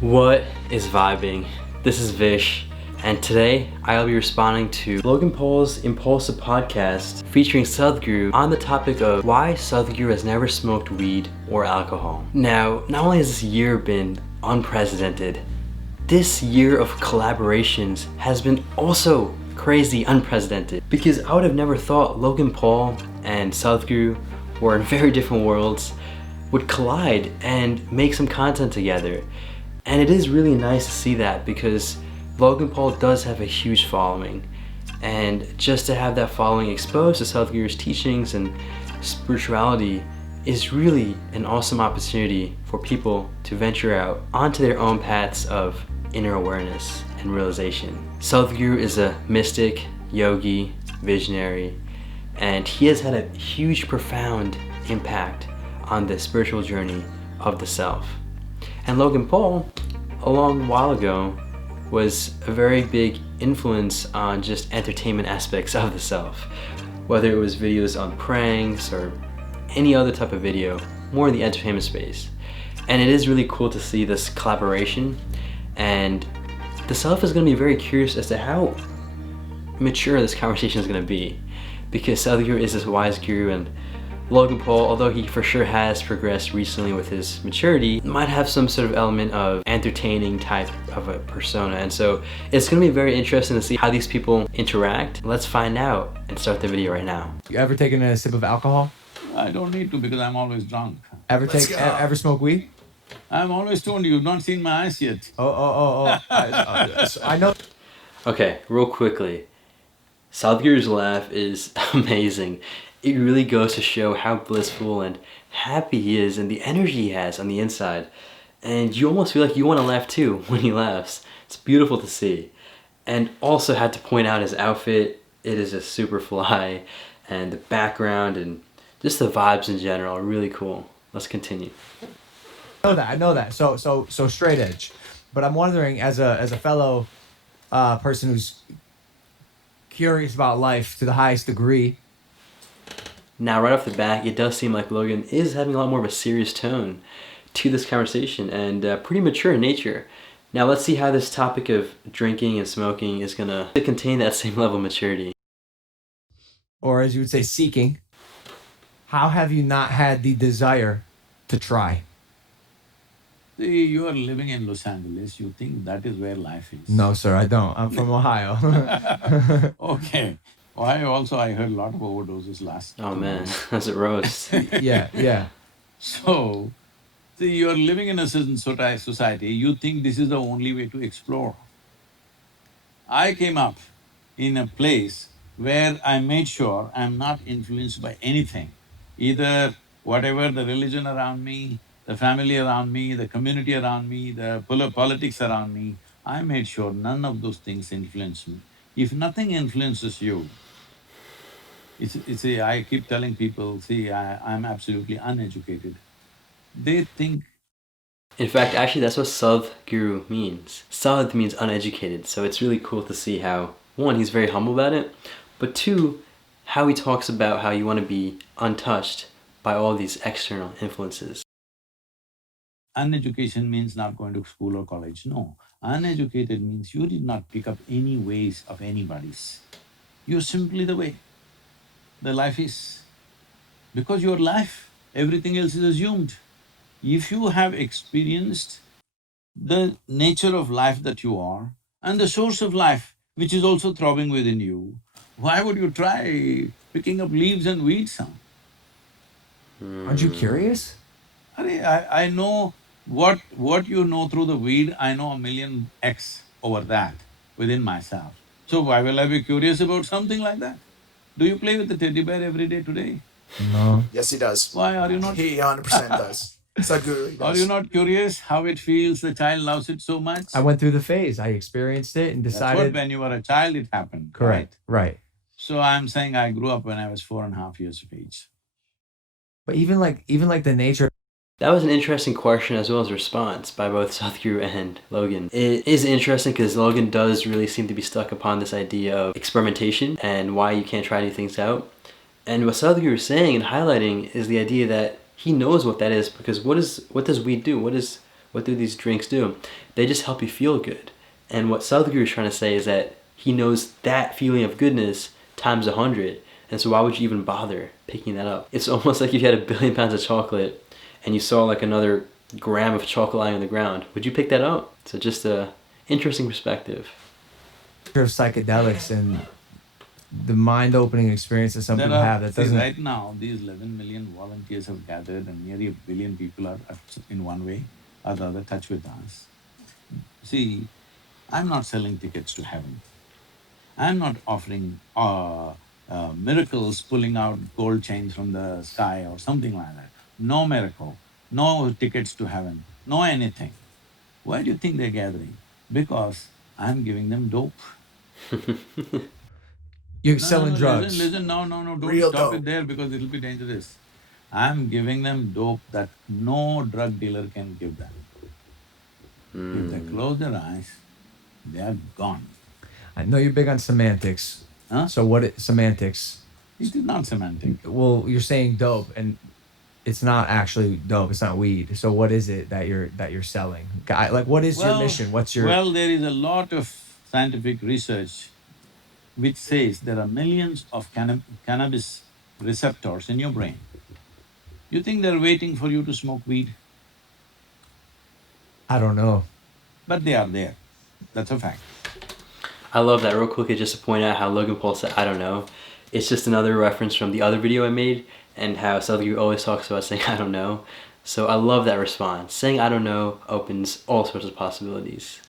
What is vibing? This is Vish, and today I'll be responding to Logan Paul's Impaulsive podcast featuring SADHGURU on the topic of why SADHGURU has never smoked weed or alcohol. Now, not only has this year been unprecedented, this year of collaborations has been also crazy unprecedented, because I would have never thought Logan Paul and SADHGURU were in very different worlds would collide and make some content together. And it is really nice to see that, because Logan Paul does have a huge following, and just to have that following exposed to SADHGURU's teachings and spirituality is really an awesome opportunity for people to venture out onto their own paths of inner awareness and realization. SADHGURU is a mystic, yogi, visionary, and he has had a huge, profound impact on the spiritual journey of the self. And Logan Paul, a long while ago, was a very big influence on just entertainment aspects of the self. Whether it was videos on pranks or any other type of video, more in the entertainment space. And it is really cool to see this collaboration, and the self is going to be very curious as to how mature this conversation is going to be, because SADHGURU is this wise guru, and Logan Paul, although he for sure has progressed recently with his maturity, might have some sort of element of entertaining type of a persona. And so it's going to be very interesting to see how these people interact. Let's find out and start the video right now. You ever taken a sip of alcohol? I don't need to, because I'm always drunk. Ever smoke weed? I'm always told you've not seen my eyes yet. I know. Okay, real quickly. SADHGURU's laugh is amazing. It really goes to show how blissful and happy he is and the energy he has on the inside. And you almost feel like you want to laugh too when he laughs. It's beautiful to see. And also had to point out his outfit. It is just super fly, and the background and just the vibes in general are really cool. Let's continue. I know that. So straight edge. But I'm wondering, as a fellow person who's curious about life to the highest degree. Now, right off the bat, it does seem like Logan is having a lot more of a serious tone to this conversation, and pretty mature in nature. Now, let's see how this topic of drinking and smoking is going to contain that same level of maturity. Or as you would say, seeking. How have you not had the desire to try? See, you are living in Los Angeles, you think that is where life is. No, sir, I don't. I'm from Ohio. Okay. I heard a lot of overdoses last Oh man, as it roast. Yeah. So, see, you are living in a certain society, you think this is the only way to explore. I came up in a place where I made sure I'm not influenced by anything, either whatever the religion around me, the family around me, the community around me, the politics around me. I made sure none of those things influence me. If nothing influences you, I keep telling people, see, I'm absolutely uneducated. They think… In fact, actually that's what SADHGURU means. Sadh means uneducated, so it's really cool to see how, one, he's very humble about it, but two, how he talks about how you want to be untouched by all these external influences. Uneducation means not going to school or college, no. Uneducated means you did not pick up any ways of anybody's. You're simply the way the life is. Because your life, everything else is assumed. If you have experienced the nature of life that you are and the source of life which is also throbbing within you, why would you try picking up leaves and weeds? Aren't you curious? I know what you know through the weed, I know a million X over that within myself. So why will I be curious about something like that? Do you play with the teddy bear every day today? No. Yes, he does. Why are you not… He 100% does. SADHGURU, he does. Are you not curious how it feels, the child loves it so much? I went through the phase. I experienced it and That's decided… what, when you were a child it happened, Correct, right. So I'm saying I grew up when I was 4.5 years of age. But even like the nature… That was an interesting question as well as response by both SADHGURU and Logan. It is interesting because Logan does really seem to be stuck upon this idea of experimentation and why you can't try new things out. And what SADHGURU is saying and highlighting is the idea that he knows what that is, because what does weed do? What what do these drinks do? They just help you feel good. And what Sadhguru is trying to say is that he knows that feeling of goodness times 100. And so why would you even bother picking that up? It's almost like if you had 1 billion pounds of chocolate and you saw like another gram of chocolate lying on the ground. Would you pick that up? So just a interesting perspective. Of psychedelics and the mind-opening experiences some people have that doesn't... Right now, these 11 million volunteers have gathered and nearly 1 billion people are in one way or the other touch with us. See, I'm not selling tickets to heaven. I'm not offering miracles, pulling out gold chains from the sky or something like that. No miracle, no tickets to heaven, no anything. Why do you think they're gathering? Because I'm giving them dope. You're selling drugs. Listen, no, don't Real stop dope. it there because it'll be dangerous. I'm giving them dope that no drug dealer can give them. If they close their eyes, they are gone. I know you're big on semantics. Huh? So semantics? It is not semantic. Well, you're saying dope, and it's not actually dope. It's not weed. So what is it that you're selling? Like, what is your mission? What's your... Well, there is a lot of scientific research which says there are millions of cannabis receptors in your brain. You think they're waiting for you to smoke weed? I don't know. But they are there. That's a fact. I love that. Real quickly, just to point out how Logan Paul said, I don't know. It's just another reference from the other video I made and how Sadhguru always talks about saying, I don't know. So I love that response. Saying I don't know opens all sorts of possibilities.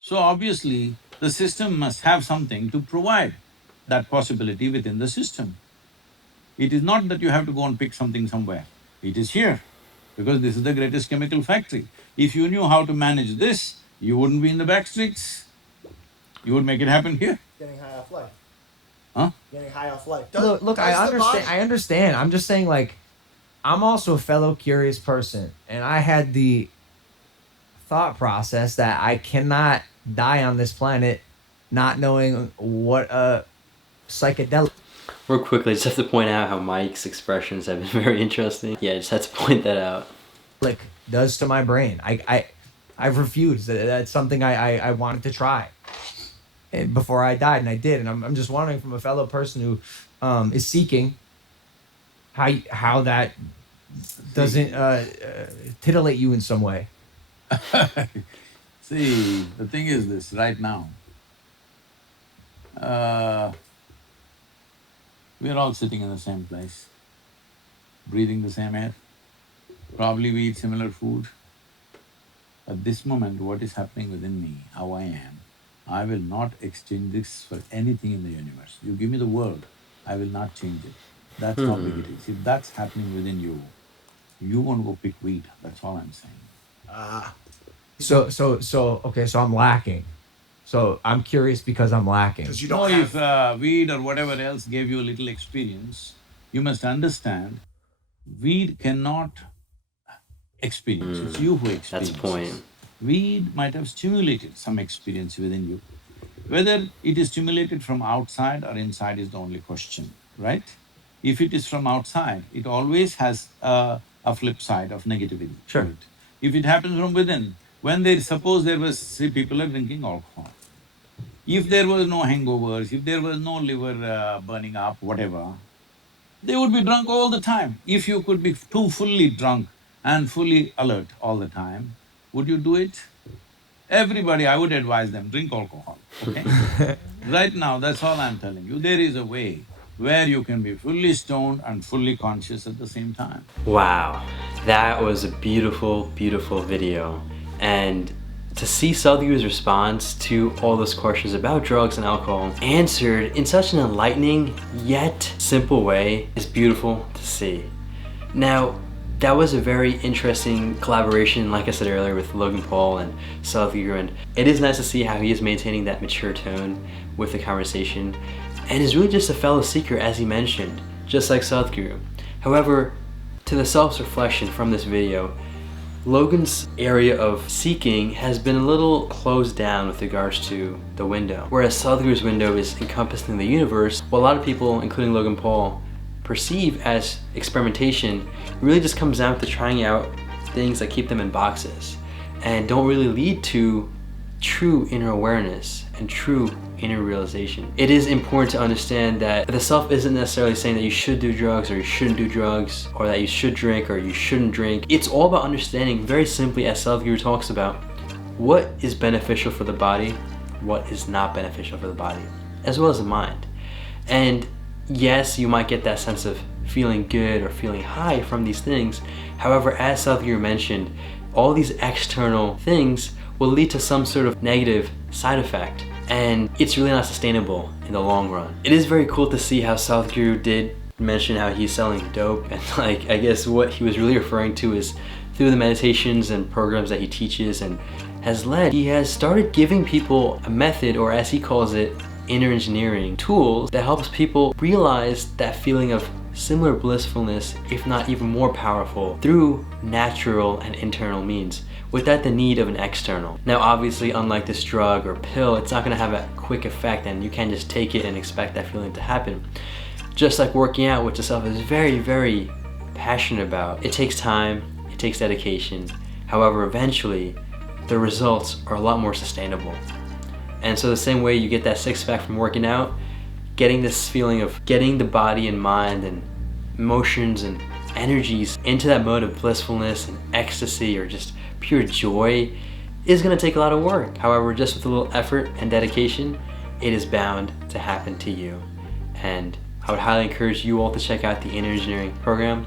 So obviously, the system must have something to provide that possibility within the system. It is not that you have to go and pick something somewhere. It is here, because this is the greatest chemical factory. If you knew how to manage this, you wouldn't be in the back streets. You would make it happen here. Getting high off life. Huh? Getting high off life. Look, I understand. I'm just saying, like, I'm also a fellow curious person, and I had the thought process that I cannot die on this planet not knowing what a psychedelic... Real quickly, I just have to point out how Mike's expressions have been very interesting. Yeah, I just had to point that out. ...like does to my brain. I've refused. That's something I wanted to try and before I died, and I did. And I'm just wondering, from a fellow person who is seeking, how that doesn't titillate you in some way. See, the thing is this, right now, we are all sitting in the same place, breathing the same air. Probably we eat similar food. At this moment, what is happening within me, how I am, I will not exchange this for anything in the universe. You give me the world, I will not change it. That's how big it is. If that's happening within you, you won't go pick weed, that's all I'm saying. So I'm lacking. So I'm curious because I'm lacking. Because you don't have... If weed or whatever else gave you a little experience, you must understand, weed cannot experience, it's you who experiences. That's the point. Weed might have stimulated some experience within you. Whether it is stimulated from outside or inside is the only question, right? If it is from outside, it always has a flip side of negativity. Sure. To it. If it happens from within, when suppose there was, see, people are drinking alcohol. If there was no hangovers, if there was no liver burning up, whatever, they would be drunk all the time. If you could be too fully drunk and fully alert all the time, would you do it? Everybody, I would advise them, drink alcohol, okay? Right now, that's all I'm telling you. There is a way where you can be fully stoned and fully conscious at the same time. Wow, that was a beautiful, beautiful video. And to see Sadhguru's response to all those questions about drugs and alcohol answered in such an enlightening yet simple way is beautiful to see. Now, that was a very interesting collaboration, like I said earlier, with Logan Paul and Sadhguru, and it is nice to see how he is maintaining that mature tone with the conversation, and is really just a fellow seeker, as he mentioned, just like Sadhguru. However, to the self-reflection from this video, Logan's area of seeking has been a little closed down with regards to the window, whereas Sadhguru's window is encompassing the universe. What a lot of people, including Logan Paul, perceive as experimentation really just comes down to trying out things that keep them in boxes and don't really lead to true inner awareness and true inner realization. It is important to understand that the self isn't necessarily saying that you should do drugs or you shouldn't do drugs, or that you should drink or you shouldn't drink. It's all about understanding, very simply, as Sadhguru talks about, what is beneficial for the body, what is not beneficial for the body, as well as the mind. And yes, you might get that sense of feeling good or feeling high from these things. However, as Sadhguru mentioned, all these external things will lead to some sort of negative side effect, and it's really not sustainable in the long run. It is very cool to see how Sadhguru did mention how he's selling dope, and like, I guess what he was really referring to is through the meditations and programs that he teaches and has led, he has started giving people a method, or as he calls it, inner engineering tools that helps people realize that feeling of similar blissfulness, if not even more powerful, through natural and internal means, without the need of an external. Now obviously, unlike this drug or pill, it's not going to have a quick effect and you can't just take it and expect that feeling to happen. Just like working out, which the self is very, very passionate about, it takes time, it takes dedication. However, eventually the results are a lot more sustainable. And so the same way you get that six-pack from working out, getting this feeling of getting the body and mind and emotions and energies into that mode of blissfulness and ecstasy or just pure joy is going to take a lot of work. However, just with a little effort and dedication, it is bound to happen to you. And I would highly encourage you all to check out the inner engineering program.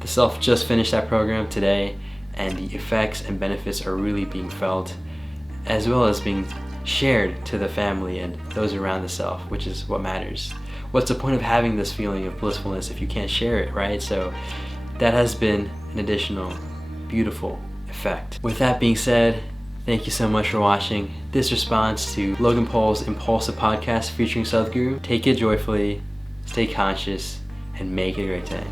The self just finished that program today, and the effects and benefits are really being felt, as well as being shared to the family and those around the self, which is what matters. What's the point of having this feeling of blissfulness if you can't share it, right? So that has been an additional beautiful effect. With that being said, thank you so much for watching this response to Logan Paul's Impaulsive podcast featuring Sadhguru. Take it joyfully, stay conscious, and make it a great day.